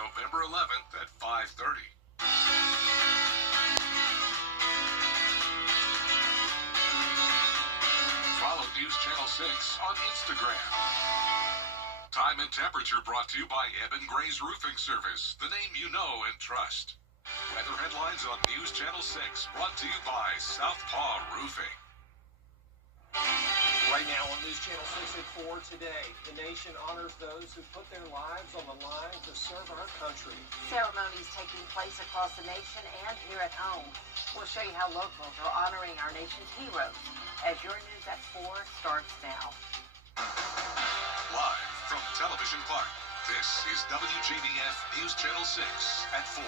November 11th at 5:30. Follow News Channel 6 on Instagram. Time and temperature brought to you by Eben Gray's Roofing Service, the name you know and trust. Weather headlines on News Channel 6, brought to you by Southpaw Roofing. Right now on News Channel 6 at 4 today, the nation honors those who put their lives on the line to serve our country. Ceremonies taking place across the nation and here at home. We'll show you how locals are honoring our nation's heroes as your News at 4 starts now. Live from Television Park, this is WJBF News Channel 6 at 4.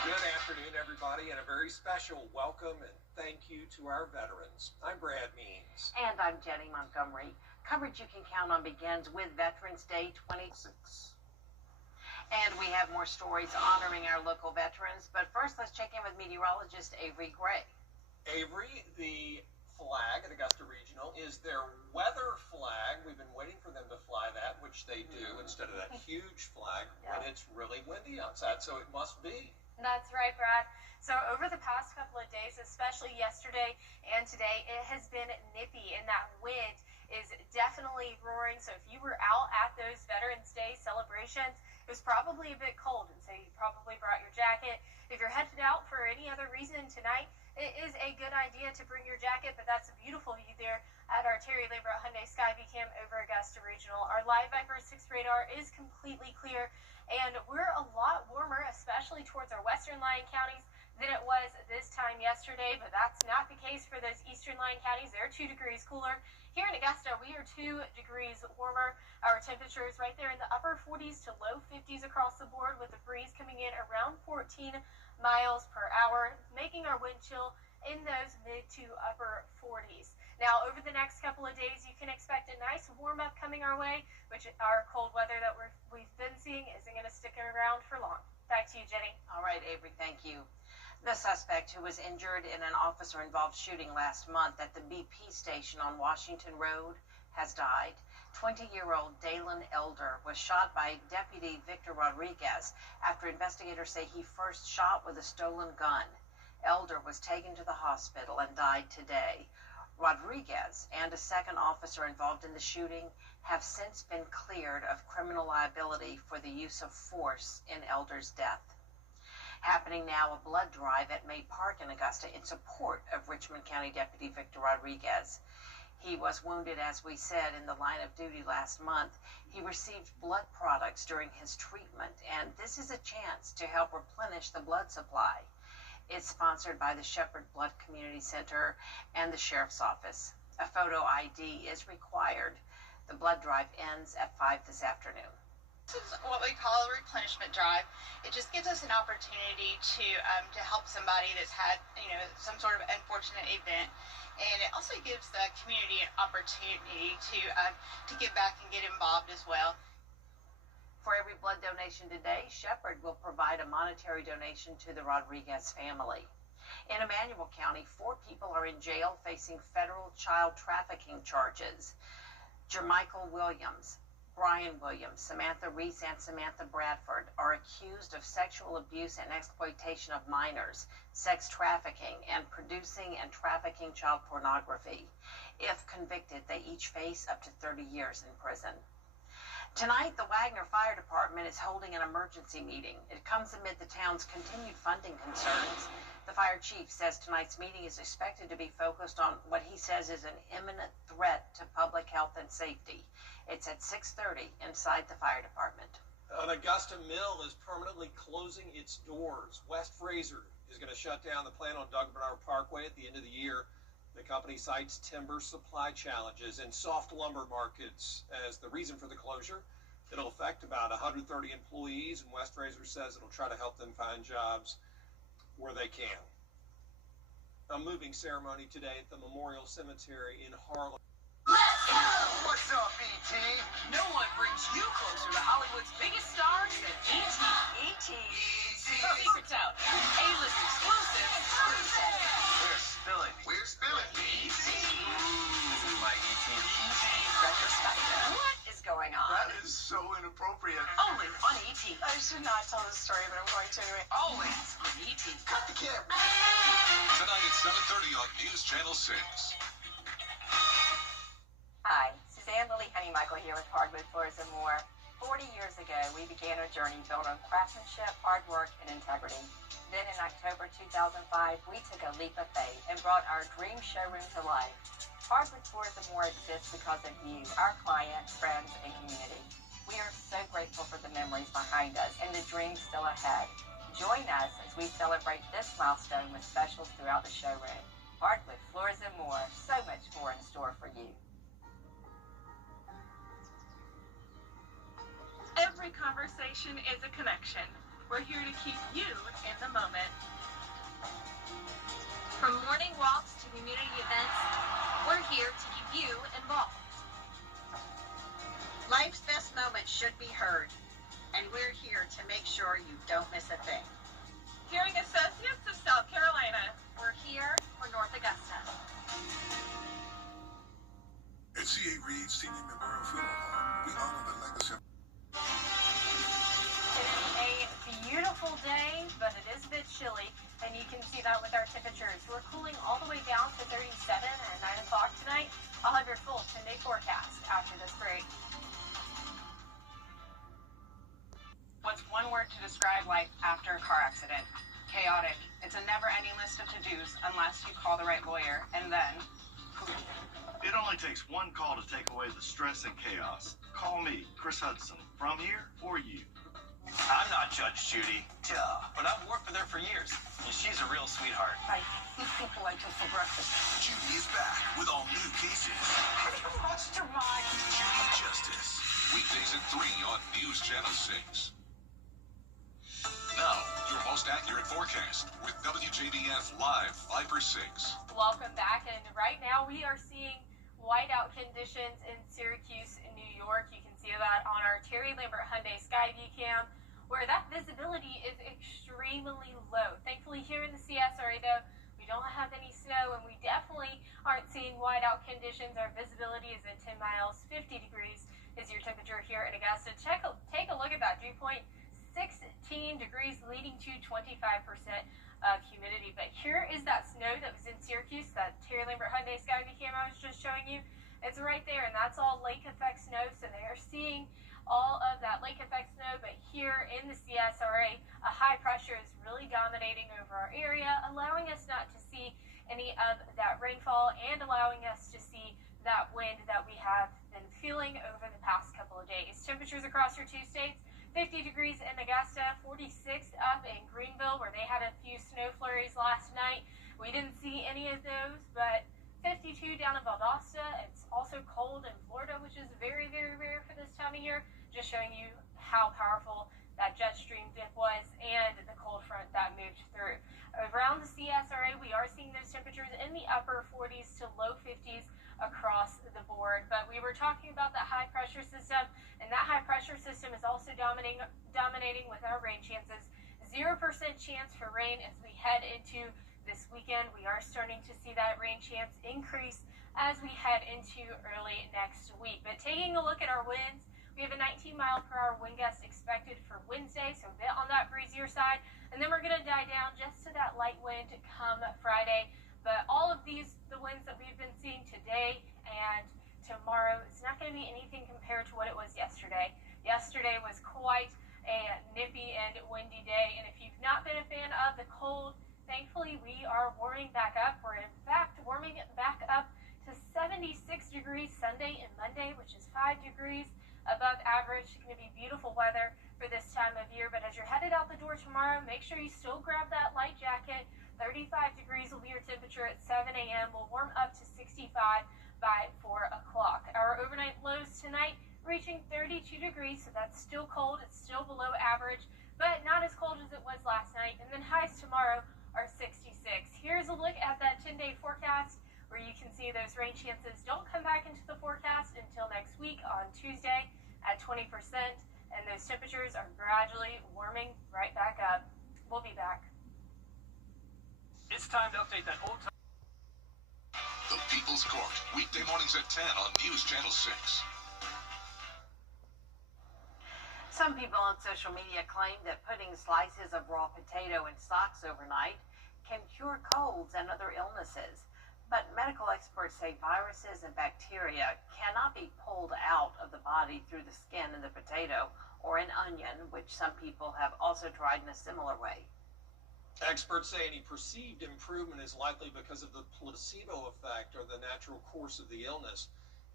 Good afternoon, everybody, and a very special welcome and thank you to our veterans. I'm Brad Means. And I'm Jenny Montgomery. Coverage you can count on begins with Veterans Day 26. And we have more stories honoring our local veterans. But first, let's check in with meteorologist Avery Gray. Avery, the flag at Augusta Regional is their weather flag. We've been waiting for them to fly that, which they do, instead of that huge flag when it's really windy outside, so it must be. That's right, Brad. So over the past couple of days, especially yesterday and today, it has been nippy, and that wind is definitely roaring. So if you were out at those Veterans Day celebrations, it was probably a bit cold, and so you probably brought your jacket. If you're headed out for any other reason tonight, it is a good idea to bring your jacket, but that's a beautiful view there at our Terry Labor Hyundai Skyview Cam over Augusta Regional. Our Live Viper 6 radar is completely clear, and we're a lot warmer, especially towards our western lying counties, than it was this time yesterday, but that's not the case for those eastern lying counties. They're 2 degrees cooler. Here in Augusta, we are 2 degrees warmer. Our temperature is right there in the upper 40s to low 50s across the board, with the breeze coming in around 14 miles per hour, making our wind chill in those mid to upper 40s. Now, over the next couple of days, you can expect a nice warm-up coming our way, which our cold weather that we've been seeing isn't going to stick around for long. Back to you, Jenny. All right, Avery, thank you. The suspect who was injured in an officer-involved shooting last month at the BP station on Washington Road has died. 20-year-old Dalen Elder was shot by Deputy Victor Rodriguez after investigators say he first shot with a stolen gun. Elder was taken to the hospital and died today. Rodriguez and a second officer involved in the shooting have since been cleared of criminal liability for the use of force in Elder's death. Happening now, a blood drive at May Park in Augusta in support of Richmond County Deputy Victor Rodriguez. He was wounded, as we said, in the line of duty last month. He received blood products during his treatment, and this is a chance to help replenish the blood supply. It's sponsored by the Shepherd Blood Community Center and the Sheriff's Office. A photo ID is required. The blood drive ends at 5 this afternoon. This is what we call a replenishment drive. It just gives us an opportunity to help somebody that's had, some sort of unfortunate event. And it also gives the community an opportunity to give back and get involved as well. For every blood donation today, Shepherd will provide a monetary donation to the Rodriguez family. In Emmanuel County, 4 people are in jail facing federal child trafficking charges. Jermichael Williams, Brian Williams, Samantha Reese, and Samantha Bradford are accused of sexual abuse and exploitation of minors, sex trafficking, and producing and trafficking child pornography. If convicted, they each face up to 30 years in prison. Tonight, the Wagner Fire Department is holding an emergency meeting. It comes amid the town's continued funding concerns. The fire chief says tonight's meeting is expected to be focused on what he says is an imminent threat to public health and safety. It's at 6:30 inside the fire department. An Augusta mill is permanently closing its doors. West Fraser is going to shut down the plant on Doug Bernard Parkway at the end of the year. The company cites timber supply challenges and soft lumber markets as the reason for the closure. It'll affect about 130 employees, and West Fraser says it'll try to help them find jobs where they can. A moving ceremony today at the Memorial Cemetery in Harlem. What's up, E.T.? No one brings you closer to Hollywood's biggest stars than E.T. E.T. Secrets out. A-list exclusive. 30 seconds. We're spilling. E.T. E.T. This is my E.T. Retrospective. What? so inappropriate. Only on ET. I should not tell this story, but I'm going to anyway. Always on ET. Cut the camera. Tonight at 7:30 on News Channel 6. Hi, Suzanne Lily Honeymichael here with Hardwood Floors and More. 40 years ago, we began a journey built on craftsmanship, hard work, and integrity. Then in October 2005, we took a leap of faith and brought our dream showroom to life. Hardwood Floors and More exists because of you, our clients, friends, and community. We are so grateful for the memories behind us and the dreams still ahead. Join us as we celebrate this milestone with specials throughout the showroom. Hardwood Floors and More, so much more in store for you. Every conversation is a connection. We're here to keep you in the moment. From morning walks to community events, we're here to keep you involved. Life's best moments should be heard, and we're here to make sure you don't miss a thing. Hearing Associates of South Carolina. We're here for North Augusta. At C.A. Reed Senior Memorial Funeral Home, we honor the legacy of A beautiful day, but it is a bit chilly, and you can see that with our temperatures. We're cooling all the way down to 37 at 9 o'clock tonight. I'll have your full 10-day forecast after this break. What's one word to describe life after a car accident? Chaotic. It's a never-ending list of to-dos unless you call the right lawyer, and then... It only takes one call to take away the stress and chaos. Call me, Chris Hudson, from here for you. I'm not Judge Judy, but I've worked with her for years, and she's a real sweetheart. I eat people like this for breakfast. Judy is back with all new cases. Have you lost your mind? Judy Justice. Weekdays at 3 on News Channel 6. Now, your most accurate forecast with WJBF Live 5 or 6. Welcome back, and right now we are seeing whiteout conditions in Syracuse, in New York. You can see that on our Terry Lambert Hyundai Skyview cam, where that visibility is extremely low. Thankfully, here in the CSRA, though, we don't have any snow, and we definitely aren't seeing whiteout conditions. Our visibility is at 10 miles, 50 degrees is your temperature here in Augusta. Take a look at that dew point. 16 degrees, leading to 25% of humidity. But here is that snow that was in Syracuse, that Terry Lambert Hyundai Skyview cam I was just showing you. It's right there, and that's all lake effect snow, so they are seeing all of that lake effect snow. But here in the CSRA, a high pressure is really dominating over our area, allowing us not to see any of that rainfall and allowing us to see that wind that we have been feeling over the past couple of days. Temperatures across your two states: 50 degrees in Augusta, 46 up in Greenville, where they had a few snow flurries last night. We didn't see any of those, but 52 down in Valdosta. It's also cold in Florida, which is very, very rare for this time of year. Just showing you how powerful that jet stream dip was and the cold front that moved through. Around the CSRA, we are seeing those temperatures in the upper 40s to low 50s across the board. But we were talking about that high pressure system, and that high pressure system is also dominating with our rain chances. 0% chance for rain as we head into this weekend. We are starting to see that rain chance increase as we head into early next week. But taking a look at our winds, we have a 19-mile-per-hour wind gust expected for Wednesday, so a bit on that breezier side. And then we're going to die down just to that light wind come Friday. But all of these, the winds that we've been seeing today and tomorrow, it's not going to be anything compared to what it was yesterday. Yesterday was quite a nippy and windy day, and if you've not been a fan of the cold, thankfully we are warming back up. We're in fact warming it back up to 76 degrees Sunday and Monday, which is 5 degrees above average. It's going to be beautiful weather for this time of year, but as you're headed out the door tomorrow, make sure you still grab that light jacket. 35 degrees will be your temperature at 7 a.m. We'll warm up to 65 by 4 o'clock. Our overnight lows tonight reaching 32 degrees, so that's still cold. It's still below average, but not as cold as it was last night. And then highs tomorrow are 66. Here's a look at that 10-day forecast where you can see those rain chances don't come back into the forecast until next week on Tuesday at 20%, and those temperatures are gradually warming right back up. We'll be back. It's time to update that old time. The People's Court, weekday mornings at 10 on News Channel 6. Some people on social media claim that putting slices of raw potato in socks overnight can cure colds and other illnesses. But medical experts say viruses and bacteria cannot be pulled out of the body through the skin in the potato or an onion, which some people have also tried in a similar way. Experts say any perceived improvement is likely because of the placebo effect or the natural course of the illness.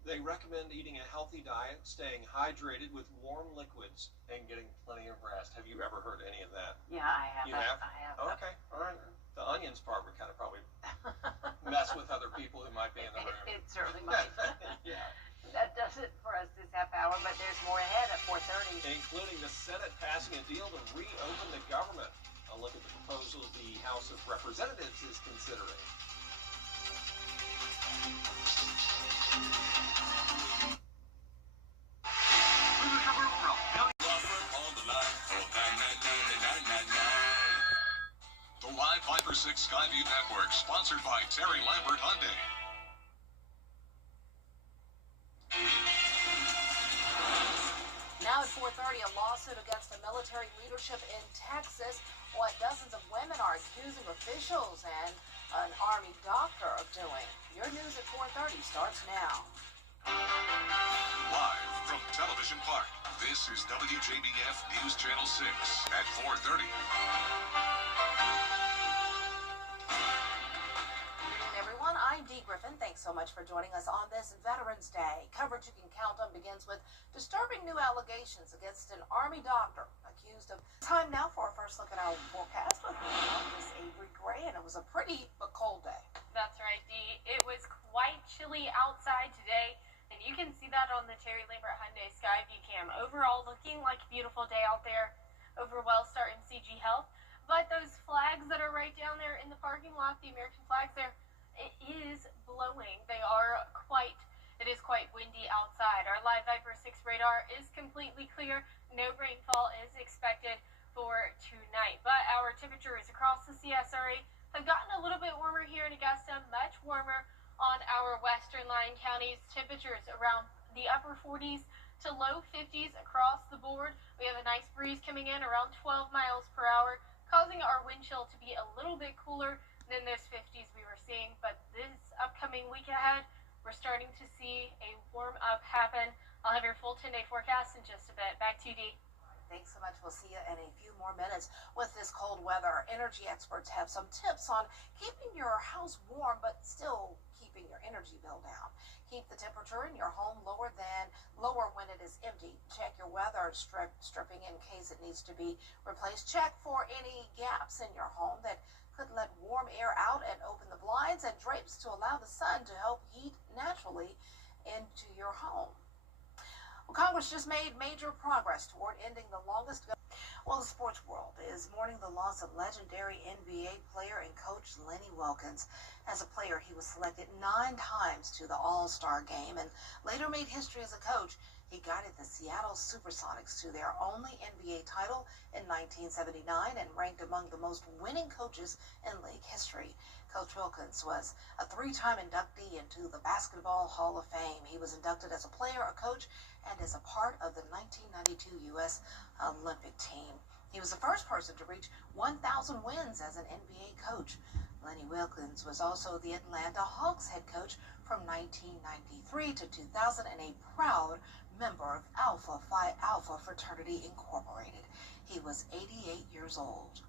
They recommend eating a healthy diet, staying hydrated with warm liquids, and getting plenty of rest. Have you ever heard any of that? Yeah, I have. You have? I have. Okay, all right. The onions part would kind of probably mess with other people who might be in the room. It certainly might. Yeah. That does it for us this half hour, but there's more ahead at 4:30. Including the Senate passing a deal to reopen the government. A look at the proposal the House of Representatives is considering. The Live Viper 6 Skyview Network, sponsored by Terry Lambert Hyundai. Now at 4:30, a lawsuit against the military leadership in Texas. What dozens of women are accusing officials and an Army doctor of doing. Your news at 4:30 starts now. Live from Television Park, this is WJBF News Channel 6 at 4:30. Everyone, I'm Dee Griffin. Thanks so much for joining us on this Veterans Day. Coverage you can count on begins with disturbing new allegations against an Army doctor accused of... Time now for our first look at our forecast with Miss Avery Gray, and it was a pretty but cold day. That's right, Dee. It was quite chilly outside today, and you can see that on the Terry Lambert Hyundai Skyview Cam. Overall, looking like a beautiful day out there over Wellstar MCG Health. But those flags that are right down there in the parking lot, the American flags there, it is blowing. It is quite windy outside. Our Live Viper 6 radar is completely clear. No rainfall is expected for tonight. But our temperatures across the CSRA have gotten a little bit warmer here in Augusta, much warmer on our western line counties. Temperatures around the upper 40s to low 50s across the board. We have a nice breeze coming in around 12 miles per hour, causing our wind chill to be a little bit cooler than those 50s we were seeing. But this upcoming week ahead, we're starting to see a warm up happen. I'll have your full 10-day forecast in just a bit. Back to you, Dee. Thanks so much. We'll see you in a few more minutes. With this cold weather, energy experts have some tips on keeping your house warm but still keeping your energy bill down. Keep the temperature in your home lower when it is empty. Check your weather stripping in case it needs to be replaced. Check for any gaps in your home that could let warm air out, and open the blinds and drapes to allow the sun to help heat naturally into your home. Well, Congress just made major progress toward ending the longest... Well, the sports world is mourning the loss of legendary NBA player and coach Lenny Wilkens. As a player, he was selected 9 times to the All-Star game and later made history as a coach. He guided the Seattle Supersonics to their only NBA title in 1979 and ranked among the most winning coaches in league history. Coach Wilkens was a 3-time inductee into the Basketball Hall of Fame. He was inducted as a player, a coach, and as a part of the 1992 U.S. Olympic team. He was the first person to reach 1,000 wins as an NBA coach. Lenny Wilkens was also the Atlanta Hawks head coach from 1993 to 2000 and a proud member of Alpha Phi Alpha Fraternity Incorporated. He was 88 years old.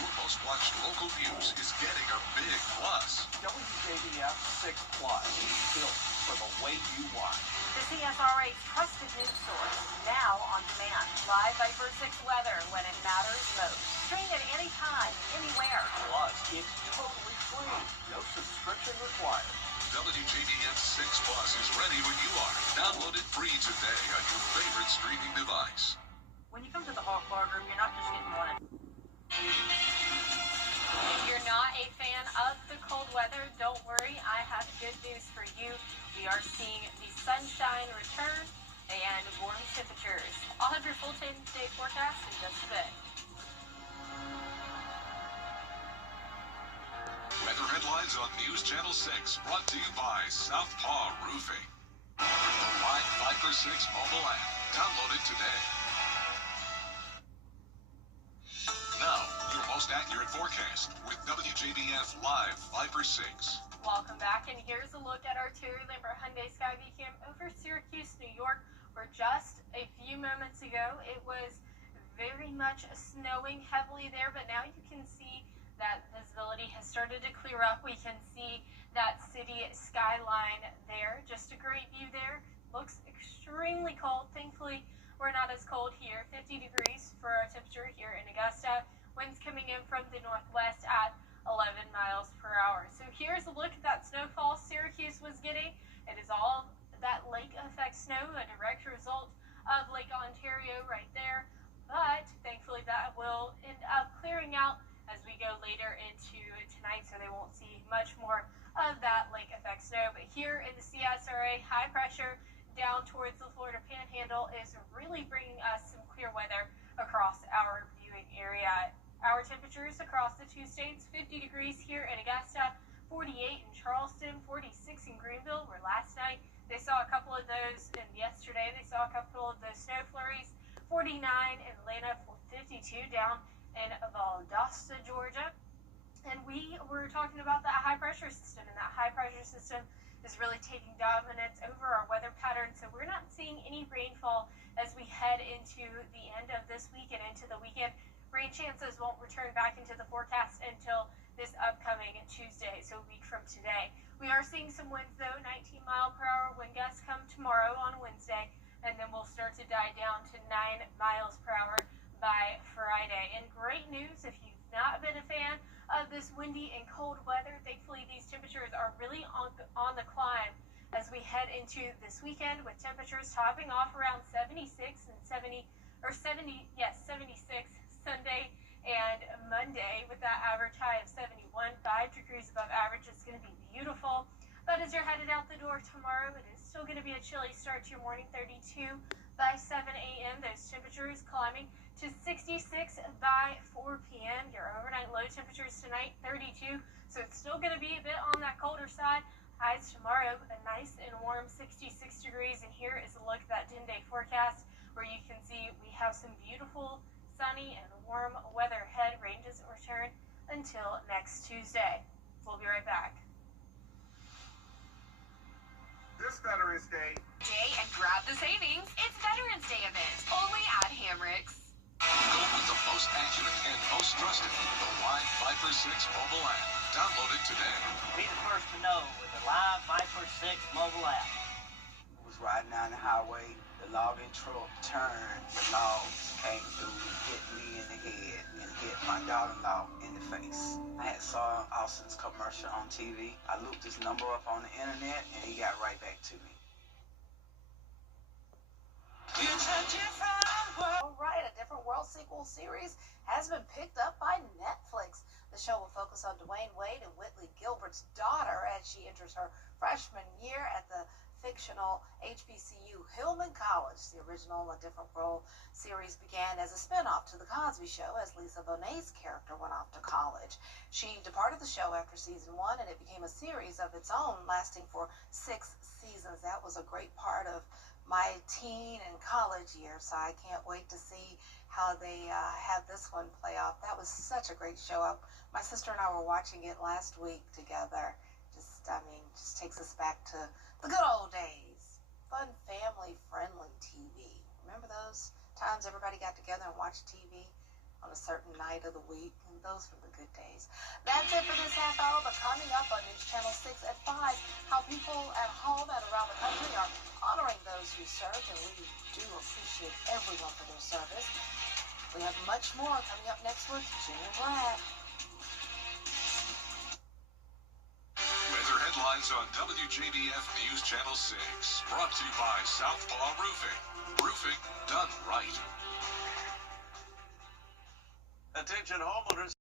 Your most watched local news is getting a big plus. WJBF 6 Plus, built for the way you watch. The CSRA's trusted news source, now on demand. Live Viper 6 weather when it matters most. Stream at any time, anywhere. Plus, it's totally free. No subscription required. WJBF 6 Plus is ready when you are. Download it free today on your favorite streaming device. When you come to the Hawk Bar Group, you're not just getting one. If you're not a fan of the cold weather, don't worry. I have good news for you. We are seeing the sunshine return and warm temperatures. I'll have your full 10-day forecast in just a bit. Weather headlines. headlines on News Channel 6, brought to you by Southpaw Roofing. The Live 5 for 6 mobile app. Download it today. Now, your most accurate forecast with WJBF Live 5 for 6. Welcome back, and here's a look at our Terry Lambert Hyundai Skyview Cam over Syracuse, New York, where just a few moments ago it was very much snowing heavily there, but now you can see that visibility has started to clear up. We can see that city skyline there. Just a great view there. Looks extremely cold. Thankfully, we're not as cold here. 50 degrees for our temperature here in Augusta. Winds coming in from the northwest at 11 miles per hour. So here's a look at that snowfall Syracuse was getting. It is all that lake effect snow, a direct result of Lake Ontario right there. But thankfully that will end up clearing out as we go later into tonight, so they won't see much more of that lake effect snow. But here in the CSRA, high pressure down towards the Florida Panhandle is really bringing us some clear weather across our viewing area. Our temperatures across the two states: 50 degrees here in Augusta, 48 in Charleston, 46 in Greenville, where last night they saw a couple of those, and yesterday they saw a couple of those snow flurries. 49 in Atlanta, 52 down in Valdosta, Georgia. And we were talking about that high pressure system, and that high pressure system is really taking dominance over our weather pattern. So we're not seeing any rainfall as we head into the end of this week and into the weekend. Rain chances won't return back into the forecast until this upcoming Tuesday, so a week from today. We are seeing some winds though. 19 mile per hour wind gusts come tomorrow on Wednesday, and then we'll start to die down to 9 miles per hour by Friday. And great news, if you've not been a fan of this windy and cold weather, thankfully these temperatures are really on the climb as we head into this weekend, with temperatures topping off around 76 and 76 Sunday and Monday, with that average high of 71, 5 degrees above average. It's going to be beautiful. But as you're headed out the door tomorrow, it is still going to be a chilly start to your morning. 32 by 7 a.m. Those temperatures climbing to 66 by 4 p.m. Your overnight low temperatures tonight, 32. So it's still going to be a bit on that colder side. Highs tomorrow, a nice and warm 66 degrees. And here is a look at that 10-day forecast, where you can see we have some beautiful sunny and warm weather ahead. Rain doesn't return until next Tuesday. We'll be right back. This Veterans Day and grab the savings. It's Veterans Day event only at Hamrick's. Go with the most accurate and most trusted, the Live 5 for 6 mobile app. Download it today. Be the first to know with the Live 5 for 6 mobile app. I was riding down the highway, the logging truck turned, the logs came through, hit me in the head, and hit my daughter-in-law in the face. I had saw Austin's commercial on TV. I looked his number up on the internet, and he got right back to me. All right, a Different World sequel series has been picked up by Netflix. The show will focus on Dwayne Wade and Whitley Gilbert's daughter as she enters her freshman year at the fictional HBCU Hillman College. The original A Different World series began as a spinoff to The Cosby Show as Lisa Bonet's character went off to college. She departed the show after season 1, and it became a series of its own, lasting for 6 seasons. That was a great part of my teen and college years, so I can't wait to see how they have this one play off. That was such a great show. My sister and I were watching it last week together. Just takes us back to the good old days. Fun, family-friendly TV. Remember those times everybody got together and watched TV on a certain night of the week? And those were the good days. That's it for this half hour, but coming up on News Channel 6 at 5, how people at home and around the country are honoring those who served, and we do appreciate everyone for their service. We have much more coming up next with Jim and Brad. Weather headlines on WJBF News Channel 6. Brought to you by Southpaw Roofing. Roofing done right. Attention homeowners.